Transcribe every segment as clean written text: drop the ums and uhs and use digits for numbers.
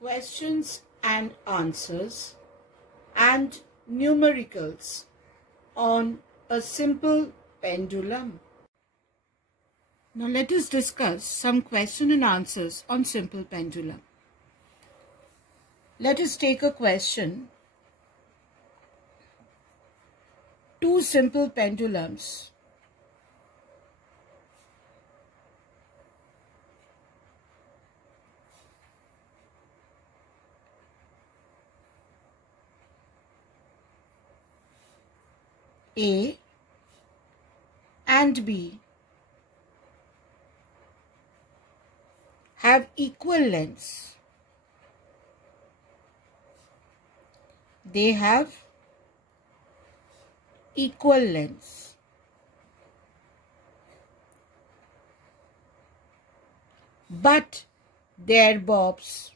questions and answers and numericals on a simple pendulum. Now let us discuss some question and answers on simple pendulum. Let us take a question. Two simple pendulums A and B have equal lengths. They have equal lengths. But their bobs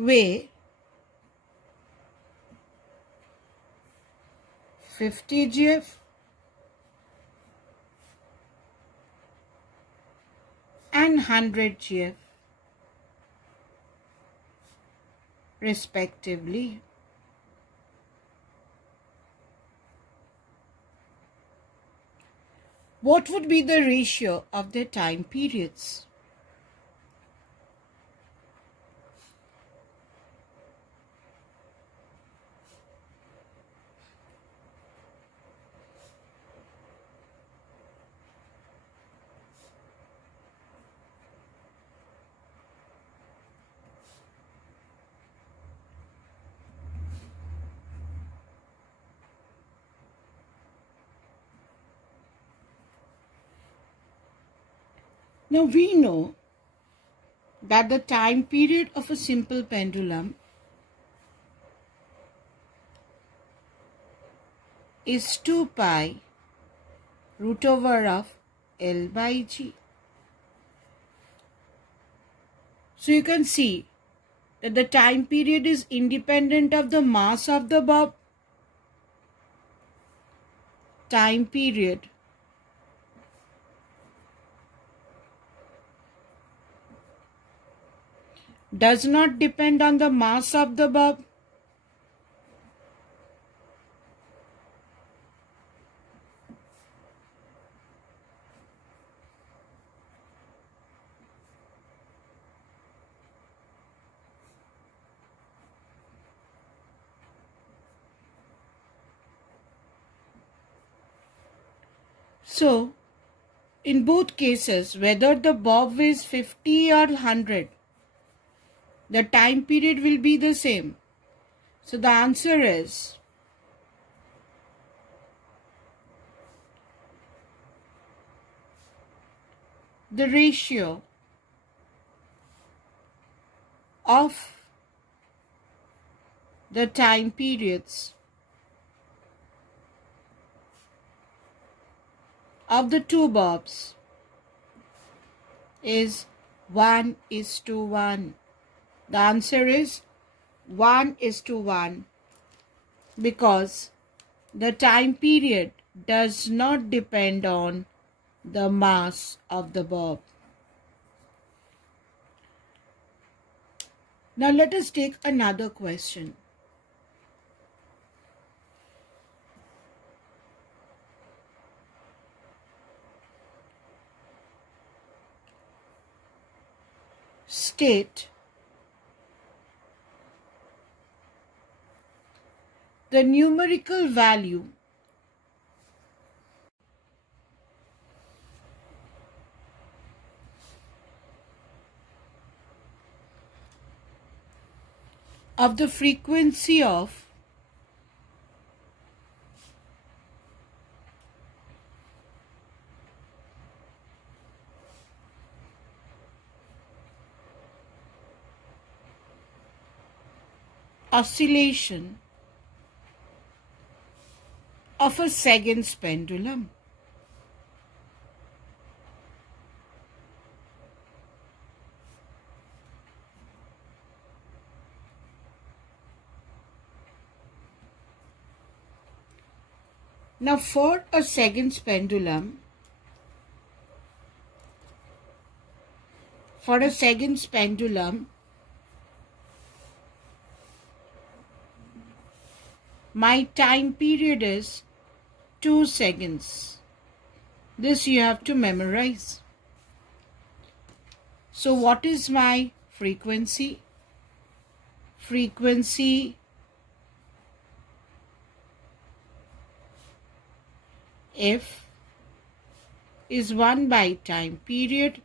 weigh 50 GF and 100 GF respectively. What would be the ratio of their time periods? Now we know that the time period of a simple pendulum is 2 pi root over of L by G. So you can see that the time period is independent of the mass of the bob. Time period does not depend on the mass of the bob. So, in both cases, whether the bob weighs 50 or 100, the time period will be the same. So the answer is the ratio of the time periods of the two bobs is 1:1. The answer is 1:1 because the time period does not depend on the mass of the bob. Now let us take another question. State the numerical value of the frequency of oscillation of a second's pendulum. Now for a seconds pendulum, my time period is 2 seconds. This you have to memorize. So what is my frequency? Frequency F is 1 by time period.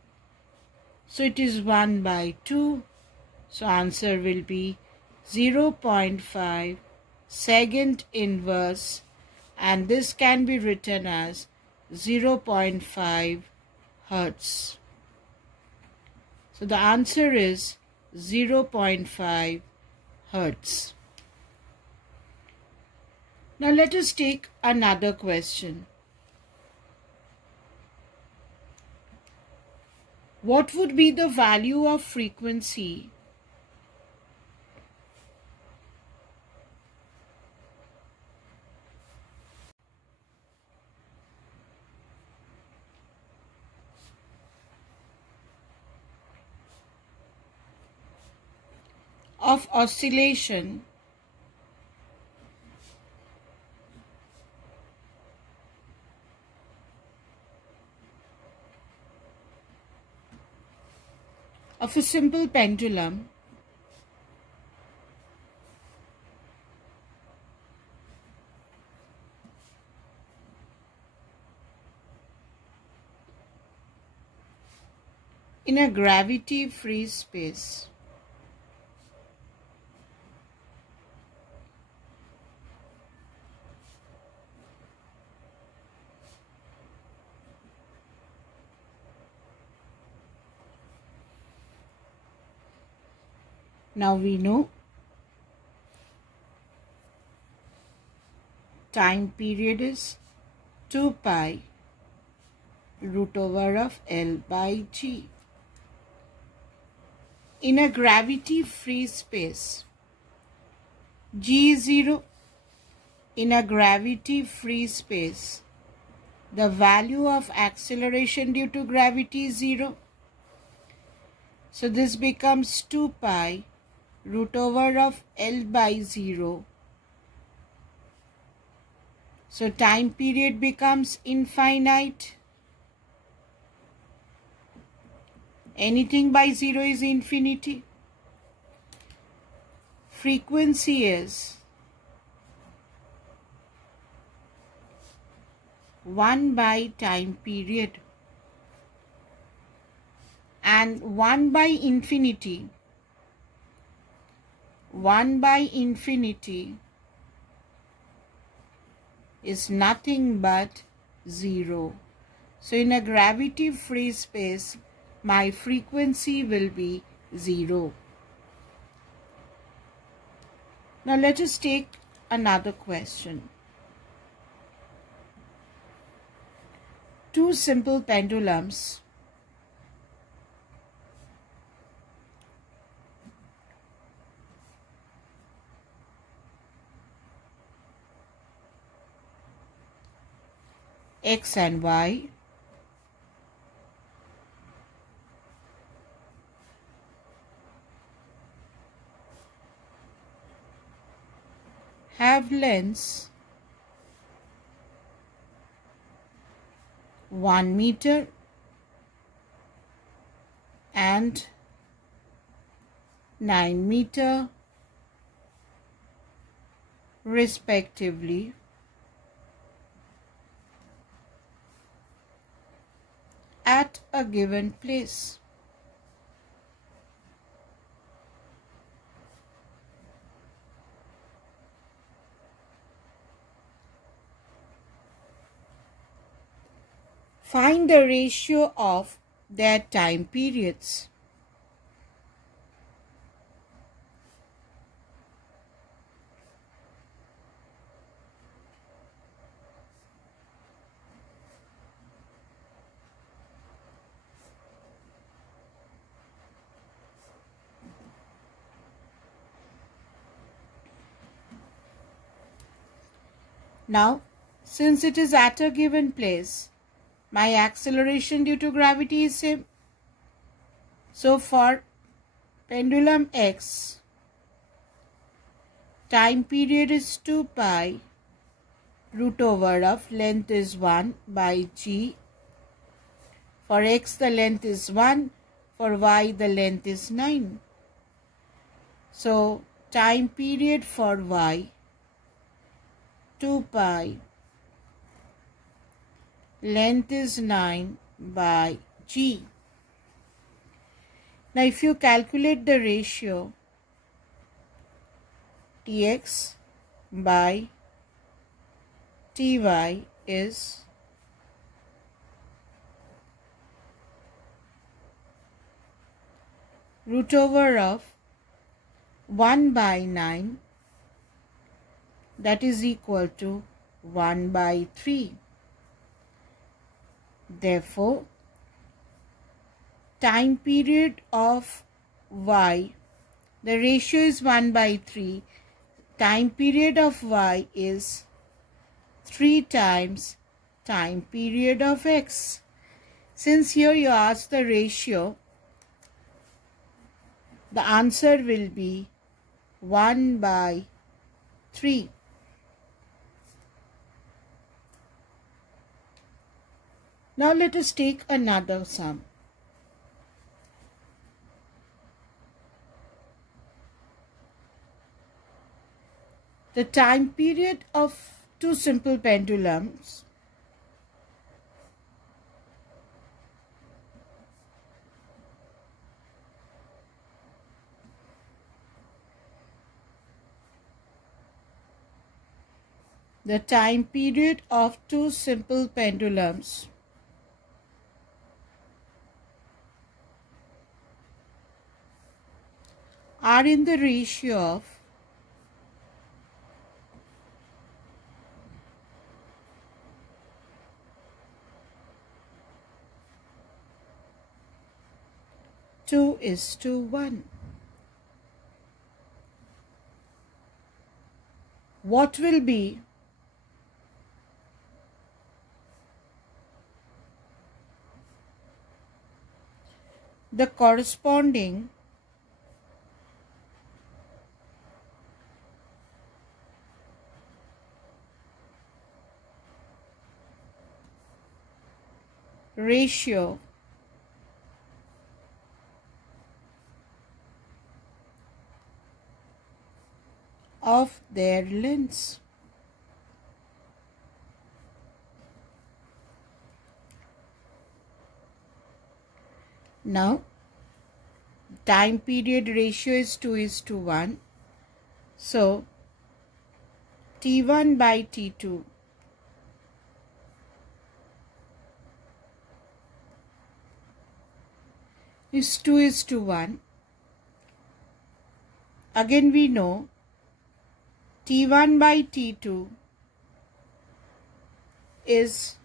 So it is 1 by 2. So answer will be 0.5 second inverse, and this can be written as 0.5 hertz. So the answer is 0.5 hertz. Now let us take another question. What would be the value of frequency of oscillation of a simple pendulum in a gravity-free space? Now we know time period is 2 pi root over of L by G. In a gravity-free space, G is 0. In a gravity-free space, the value of acceleration due to gravity is 0. So this becomes 2 pi root over of L by 0. So time period becomes infinite. Anything by 0 is infinity. Frequency is 1 by time period, and 1 by infinity is nothing but 0. So in a gravity-free space, my frequency will be 0. Now let us take another question. Two simple pendulums X and Y have lengths 1 meter and 9 meter respectively. At a given place. Find the ratio of their time periods. Now, Since it is at a given place, my acceleration due to gravity is same. So for pendulum x, time period is 2 pi root over of length is 1 by g. For x the length is 1, for y the length is 9. So time period for y 2 pi, length is 9 by g. Now if you calculate the ratio Tx by Ty is root over of 1 by 9, that is equal to 1 by 3. Therefore, time period of y, the ratio is 1 by 3. Time period of y is 3 times time period of x. Since here you ask the ratio, the answer will be 1 by 3. Now let us take another sum. The time period of two simple pendulums are in the ratio of 2:1. What will be the corresponding ratio of their lengths? Now, time period ratio is 2:1. So, T1 by T2 is 2:1. Again we know T1 by T2 is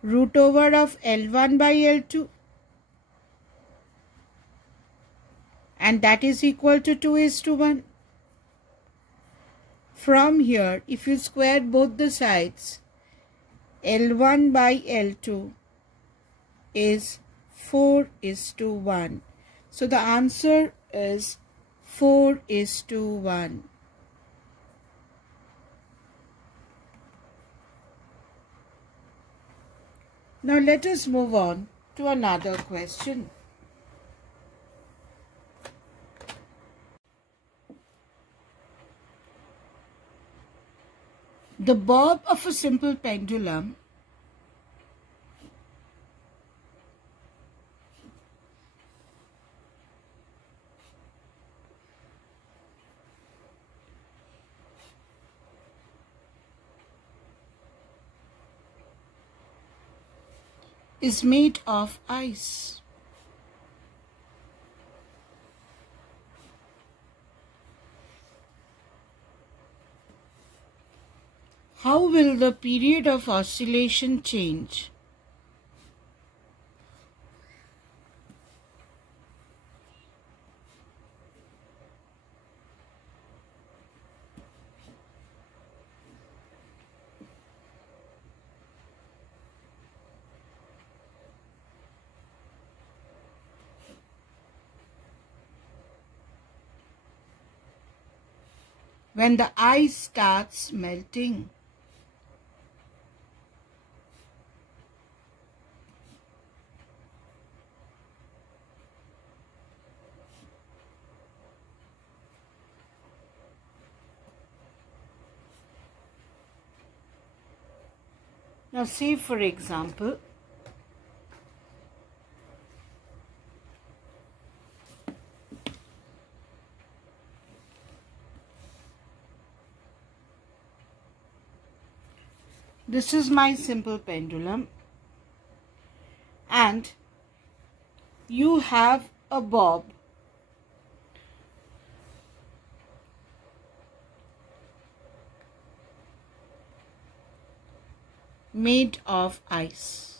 root over of L1 by L2, and that is equal to 2:1. From here, if you square both the sides, L1 by L2 is 4:1. So the answer is 4:1. Now let us move on to another question. The bob of a simple pendulum is made of ice. How will the period of oscillation change? when the ice starts melting? Now say for example, this is my simple pendulum and you have a bob made of ice.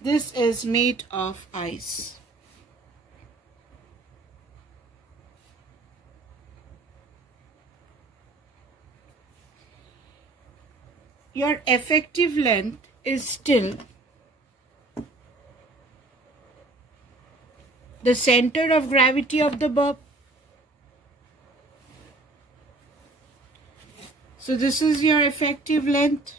This is made of ice. Your effective length is still the center of gravity of the bob. So this is your effective length.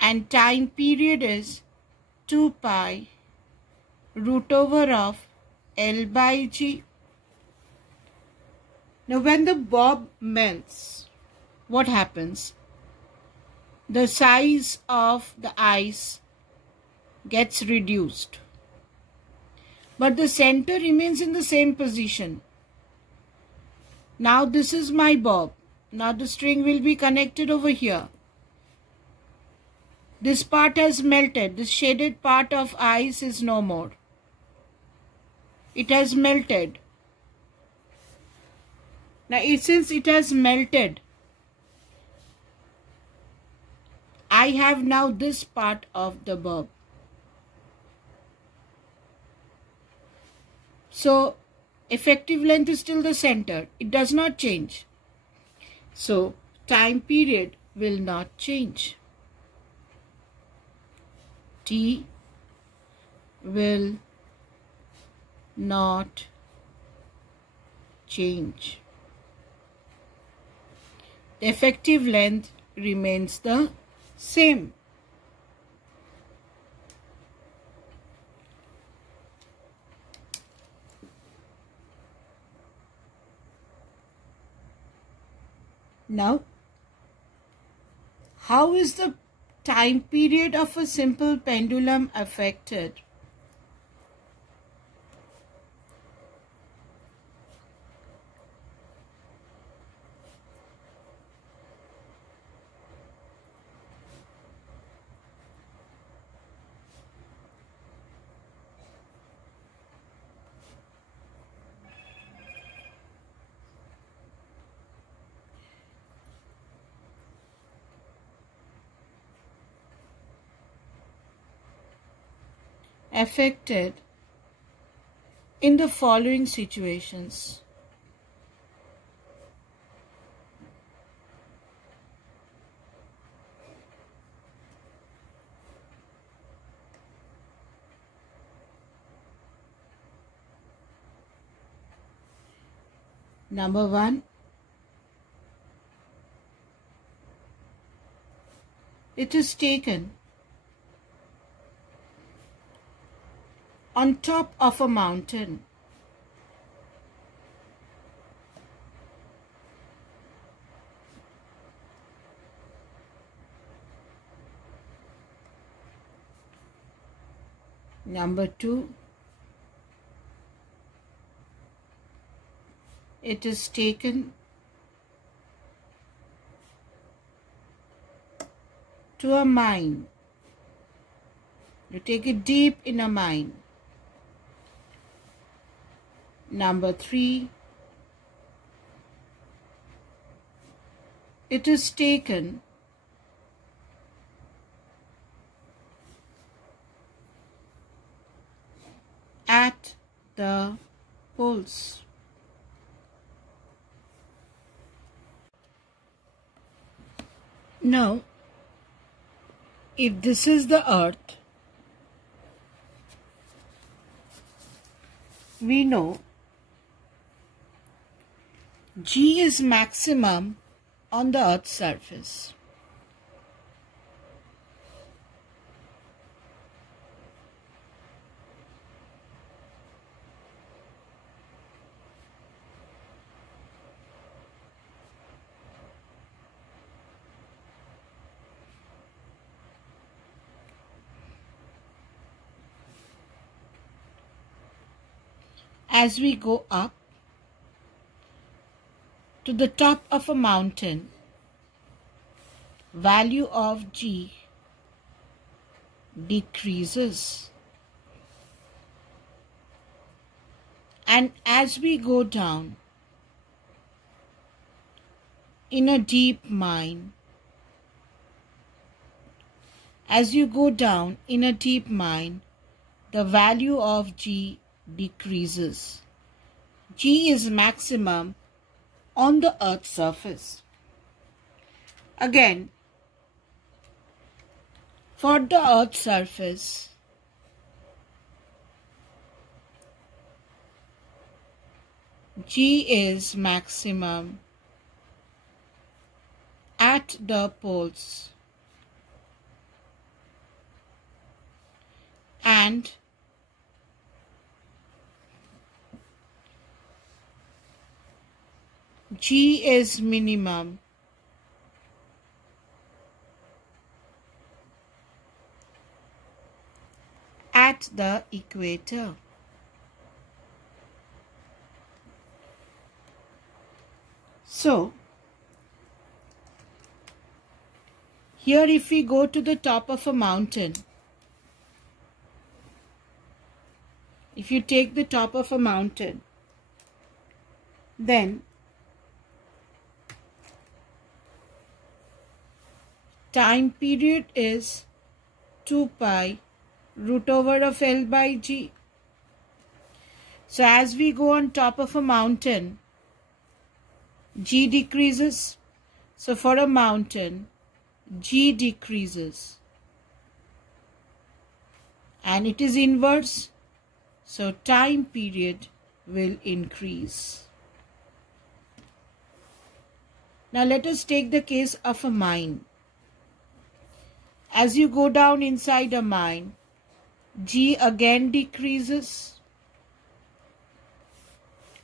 And time period is 2 pi root over of L by G. Now when the bob melts, what happens? The size of the ice gets reduced, but the center remains in the same position. Now this is my bob. Now the string will be connected over here. This part has melted. This shaded part of ice is no more. It has melted. Now since it has melted, I have now this part of the bob. So effective length is still the center. It does not change. So time period will not change. T will not change. The effective length remains the same. Now, how is the time period of a simple pendulum affected? Affected in the following situations. Number 1, it is taken on top of a mountain. Number 2, it is taken to a mine. You take it deep in a mine. Number 3, it is taken at the poles. Now, If this is the Earth, we know G is maximum on the Earth's surface. As we go up to the top of a mountain, value of G decreases. And as we go down in a deep mine, as you go down in a deep mine, the value of G decreases. G is maximum on the Earth's surface. Again, for the Earth's surface, G is maximum at the poles and G is minimum at the equator. So, here if we go to the top of a mountain, if you take the top of a mountain, then time period is 2 pi root over of L by G. So as we go on top of a mountain, G decreases. So for a mountain, G decreases. And it is inverse. So time period will increase. Now let us take the case of a mine. As you go down inside a mine, G again decreases.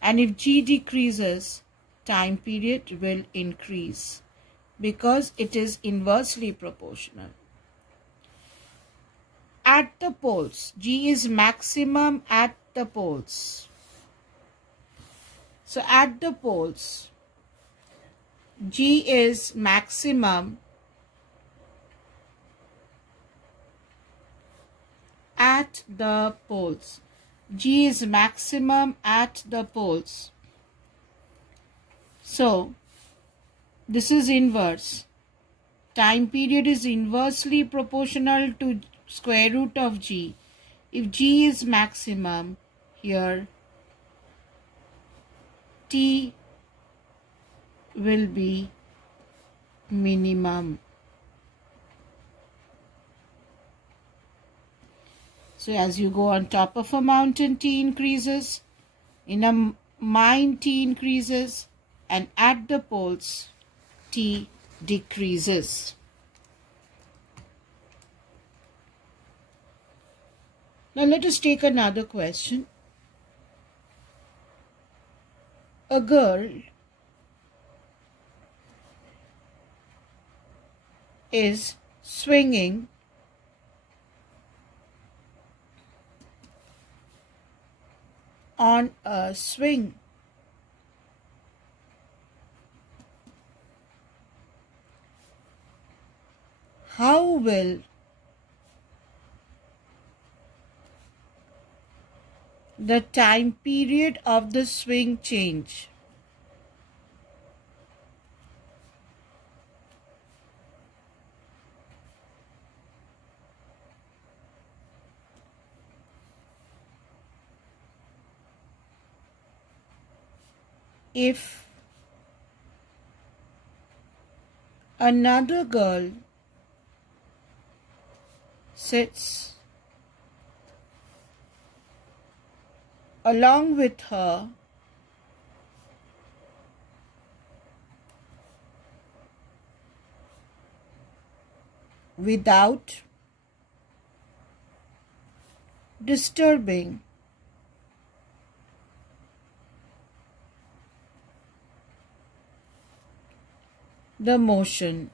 And if G decreases, time period will increase because it is inversely proportional. At the poles, G is maximum at the poles. So at the poles, G is maximum at the poles. G is maximum at the poles. So, this is inverse. Time period is inversely proportional to square root of G. If G is maximum, here T will be minimum. So as you go on top of a mountain, T increases. In a mine, T increases. And at the poles, T decreases. Now let us take another question. A girl is swinging on a swing. How will the time period of the swing change? If another girl sits along with her without disturbing the motion.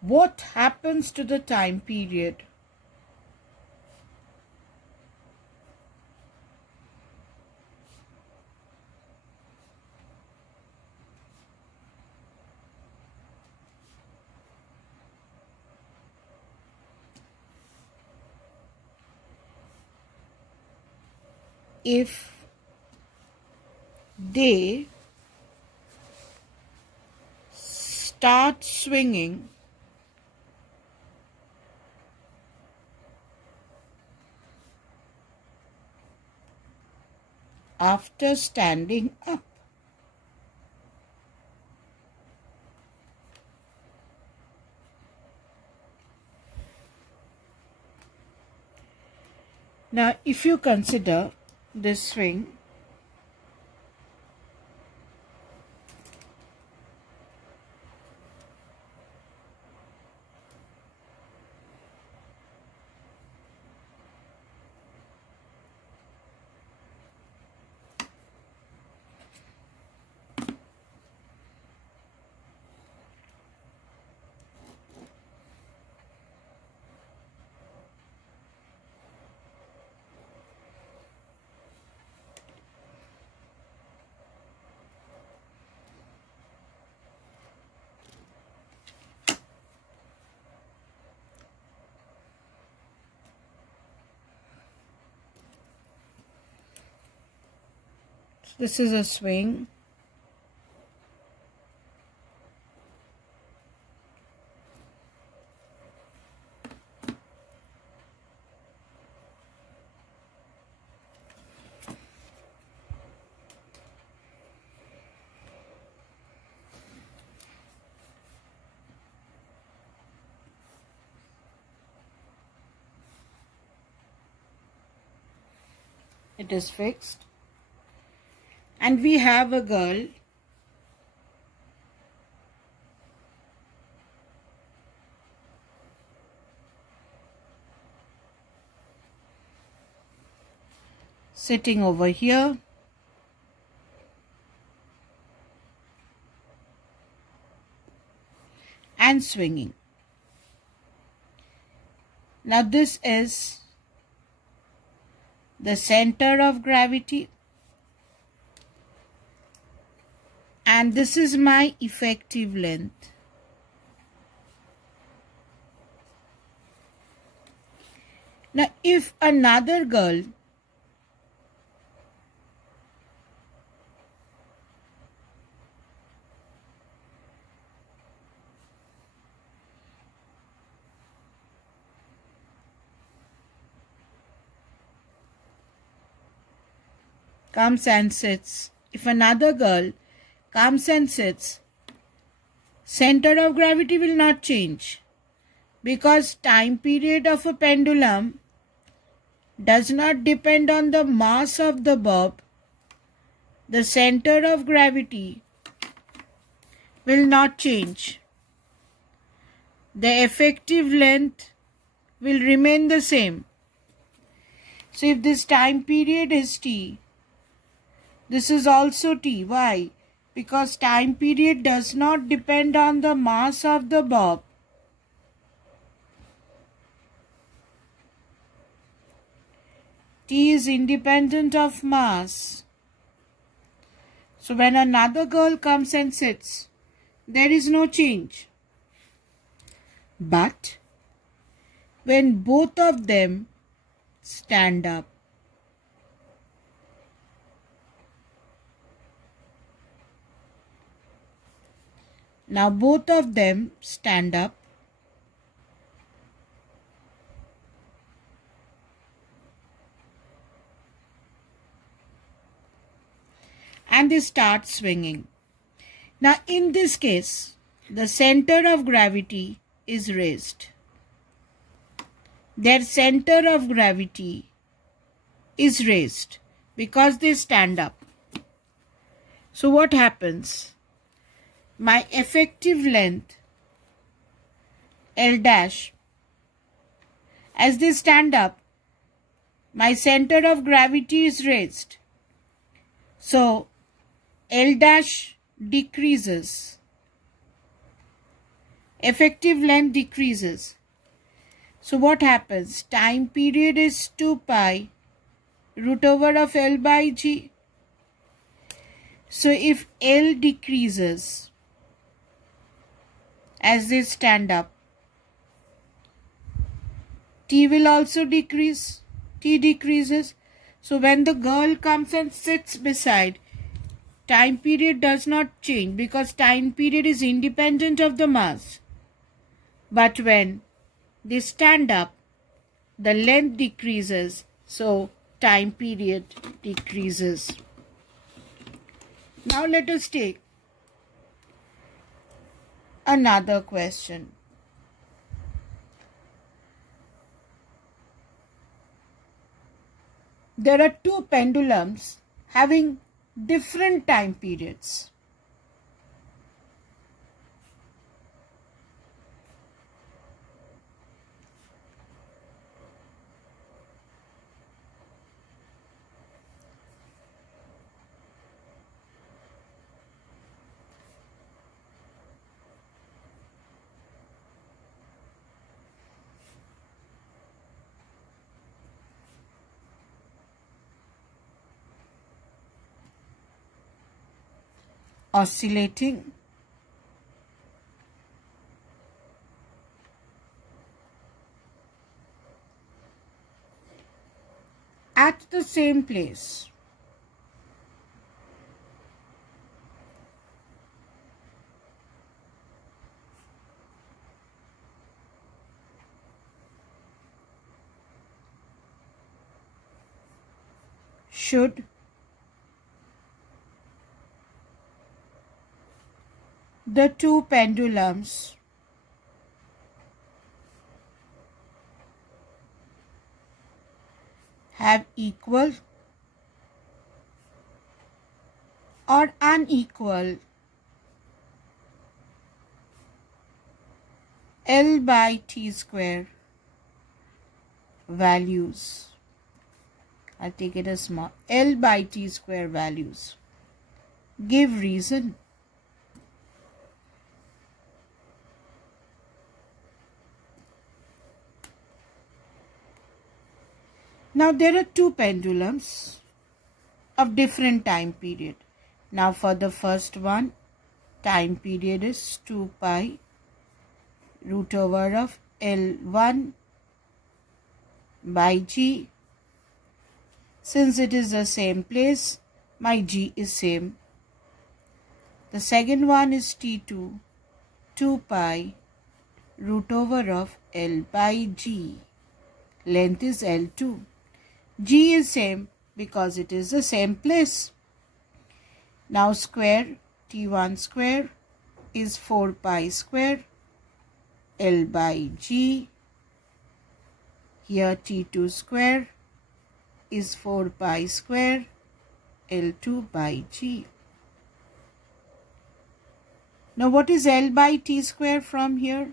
What happens to the time period? If they start swinging after standing up, now if you consider this swing, this is a swing. It is fixed. And we have a girl sitting over here, and swinging. Now this is the center of gravity, and this is my effective length. Now if another girl comes and sits, if another girl comes and sits, center of gravity will not change, because time period of a pendulum does not depend on the mass of the bob. The center of gravity will not change. The effective length will remain the same. So if this time period is t, this is also t. Why? Because time period does not depend on the mass of the bob. T is independent of mass. So when another girl comes and sits, there is no change. But when both of them stand up, now both of them stand up, and they start swinging. Now in this case, the center of gravity is raised. Their center of gravity is raised because they stand up. So what happens? My effective length L dash, as they stand up, my center of gravity is raised. So L dash decreases. Effective length decreases. So what happens? Time period is 2 pi root over of L by G. So if L decreases as they stand up, T will also decrease. T decreases. So when the girl comes and sits beside, time period does not change because time period is independent of the mass. But when they stand up, the length decreases, so time period decreases. Now let us take another question. There are two pendulums having different time periods. Oscillating at the same place. Should the two pendulums have equal or unequal L by T square values. I'll take it as small. L by T square values. Give reason. Now there are two pendulums of different time period. Now for the first one, time period is 2 pi root over of L1 by G. Since it is the same place, my G is same. The second one is T2, 2 pi root over of L by G. Length is L2. G is same because it is the same place. Now square T1 square is 4 pi square L by G. Here T2 square is 4 pi square L2 by G. Now what is L by T square from here?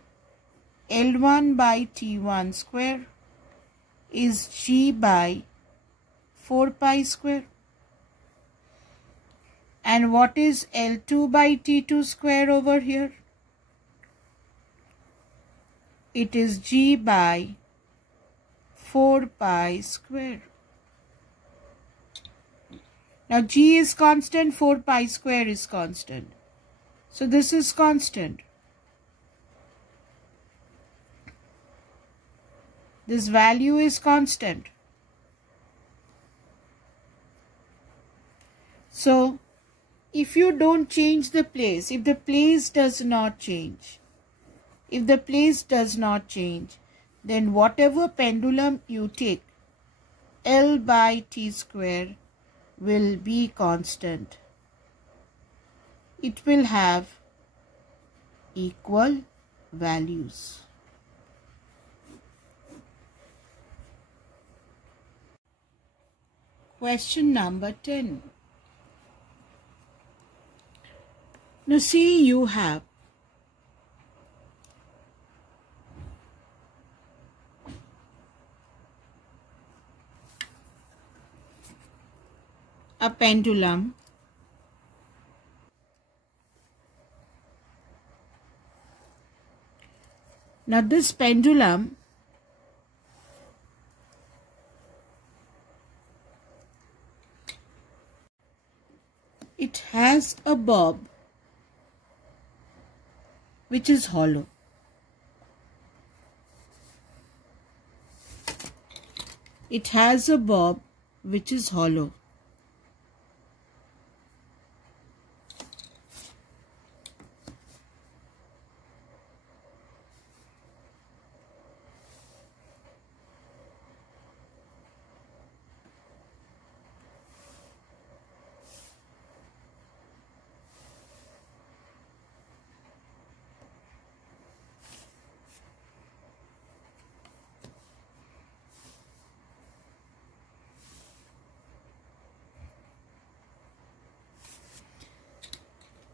L1 by T1 square is G by 4 pi square. And what is L2 by T2 square over here? It is G by 4 pi square. Now G is constant, 4 pi square is constant. So this is constant. This value is constant. So if you don't change the place, if the place does not change, then whatever pendulum you take, L by T square will be constant. it will have equal values. Question number 10. Now see, you have a pendulum . Now this pendulum it has a bob which is hollow. It has a bob which is hollow.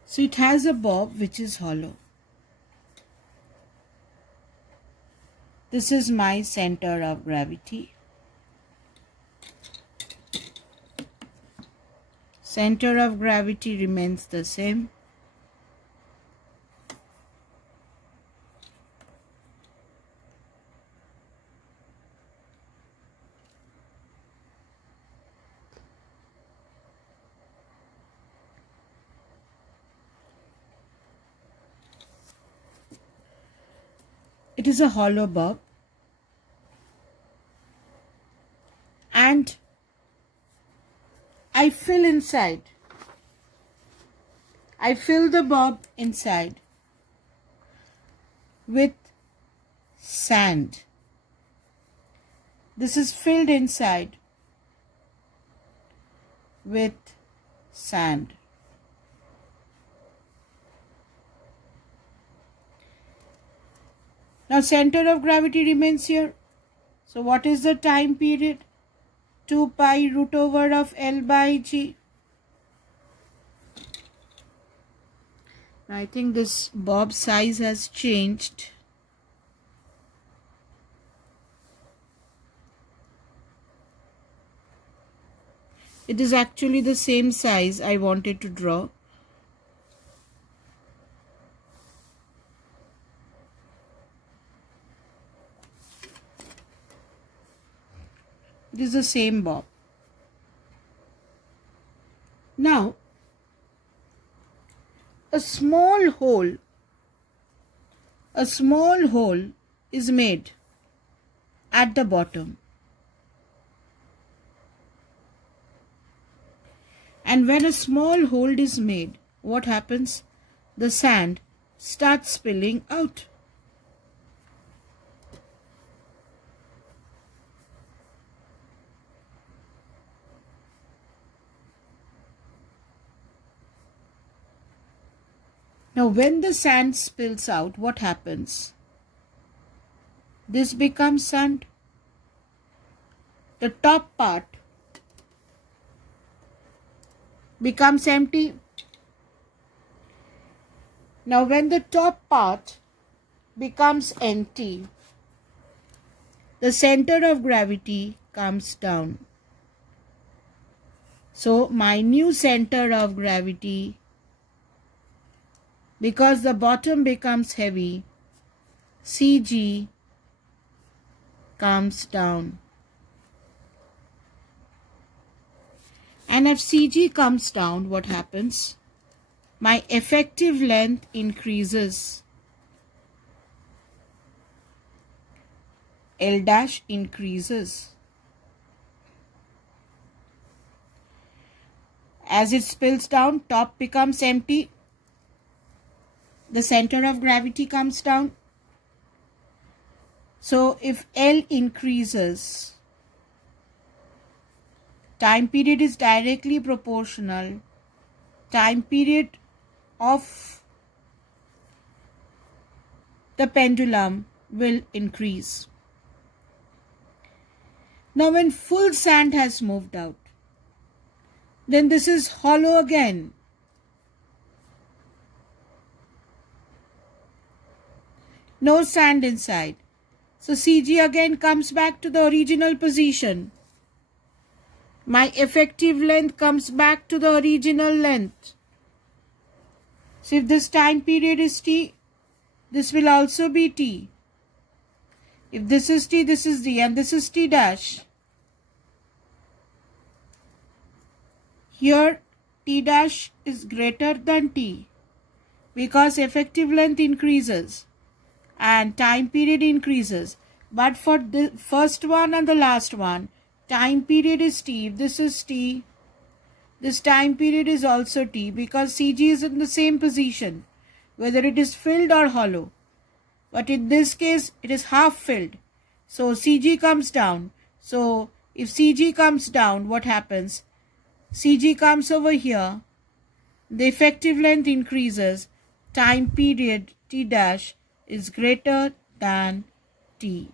So it has a bob which is hollow. This is my center of gravity. Center of gravity remains the same. It is a hollow bob, and I fill the bob inside with sand. This is filled inside with sand. Now center of gravity remains here. So what is the time period? 2 pi root over of L by G. I think this bob size has changed. It is actually the same size I wanted to draw. It is the same bob. Now, a small hole is made at the bottom. And when a small hole is made, what happens? The sand starts spilling out. Now when the sand spills out, what happens? This becomes sand. The top part becomes empty. Now when the top part becomes empty, the center of gravity comes down. So my new center of gravity, because the bottom becomes heavy, CG comes down. And if CG comes down, what happens? My effective length increases. L dash increases. As it spills down, top becomes empty. The center of gravity comes down. So if L increases, time period is directly proportional. Time period of the pendulum will increase. Now when full sand has moved out, then this is hollow again. No sand inside. So CG again comes back to the original position. My effective length comes back to the original length. So if this time period is T, this will also be T. If this is T, this is D, and this is T dash. Here T dash is greater than T because effective length increases and time period increases. But for the first one and the last one, time period is T. If this is T, this time period is also T because CG is in the same position, whether it is filled or hollow. But in this case, it is half filled. So CG comes down. So if CG comes down, what happens? CG comes over here. The effective length increases. Time period T dash is greater than T.